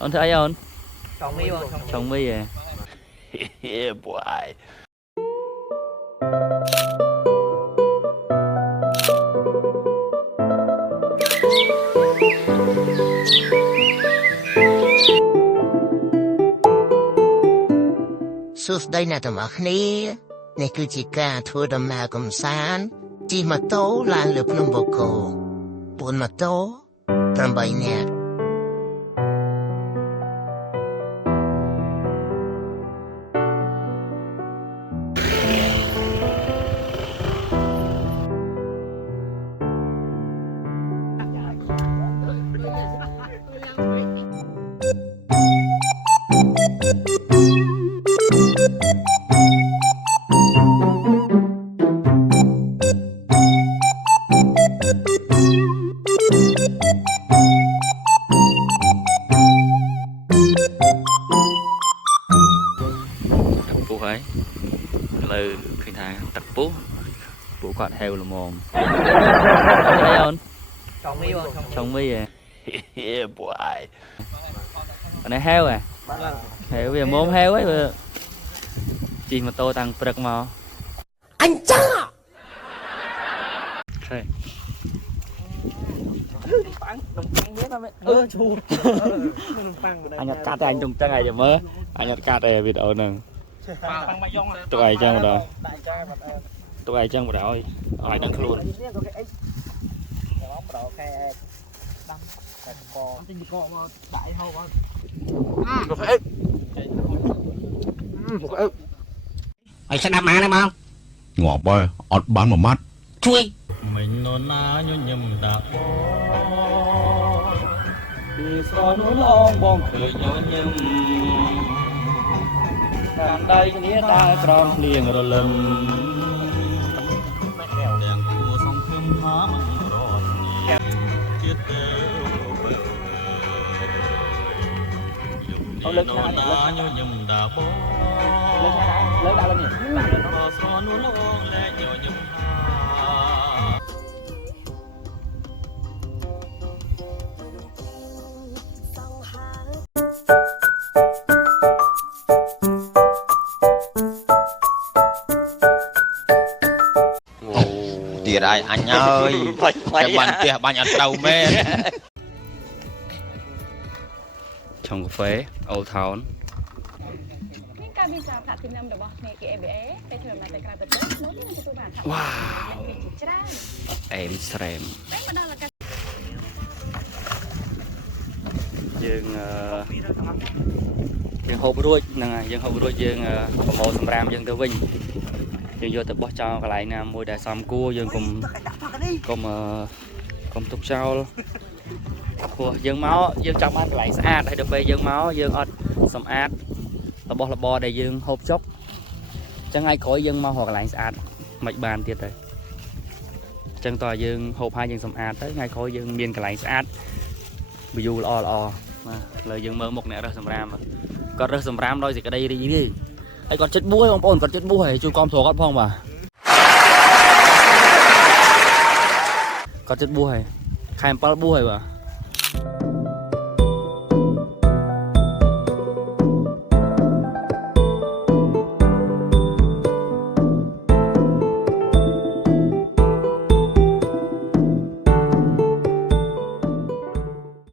Ôn thấy ôn Chồng mi rồi. chồng mi à. Yeah, boy. សួស្តីអ្នកទាំងអស់គ្នានេះគឺជាការធ្វើដំណើរកម្សាន្តជិះម៉ូតូឡើងលើភ្នំបូកគោ4ម៉ូតូ8នាក់ Pú ấy lời khi thang tập pú quạt heo là mồm thấy ôn Chồng mi rồi. chồng mi à. Yeah, boy. Còn này heo à heo bây giờ mồm heo ấy vừa chỉ mà tô tăng bật màu anh cha thôi Chu. anh nhặt cát anh trong trang này giờ mới anh nhặt cát này video nè tụi ai trang một đời tụi ai trang một đời ai đang luôn mày sẽ đạp má này không ngọt ơi ọt bán một mắt chui Mình nôn ná nhô nhầm đạp bó. từ xó núi long bong khơi nhô nhầm đàn đây nghĩa ta tròn liền rồi lầm Đèn cua sông thơm há mặn rọt nhẹ. Chiết đều bờ. Dùng đi nôn ná nhô nhầm đạp bó. lấy ra lên nhỉ Bò xó núi long lẹ nhô nhầm đạp. Tiệt ai anh ơi, cái bàn tiệt bàn ăn đầu mê. trong cà phê Old Town មានការវិសាផ្លាទីន័មរបស់នៃ ABA ពេលធ្វើដំណើរទៅក្រៅប្រទេសនោះនឹងទទួលបាន wow ច្រើន em stream ពេលមកដល់ឱកាស យើងយើងហូបរួចហ្នឹងហើយយើងហូបរួចយើងប្រមូលសម្រាមយើងទៅវិញយើងយកទៅបោះចោលកន្លែងណាមួយដែលសមគួរយើងកុំទុកចោលព្រោះយើងមកយើងចង់បានកន្លែងស្អាតហើយដល់ពេលយើងមកយើងអត់សម្អាតរបស់របរដែលយើងហូបចុកអញ្ចឹងថ្ងៃក្រោយយើងមករកកន្លែងស្អាតមិនបានទៀតទៅអញ្ចឹងតើយើងហូបហើយយើងសម្អាតទៅថ្ងៃក្រោយយើងមានកន្លែងស្អាត view ល្អបាទឥឡូវយើងមើលមុខអ្នករើសសម្រាមគាត់រើសសម្រាមដោយសេចក្តីរីករាយហើយគាត់ចិត្តបួសបងប្អូនគាត់ចិត្តបួសហើយជួយគាំទ្រគាត់ផងបាទគាត់ចិត្តបួសហើយខែ7បួសហើយបាទ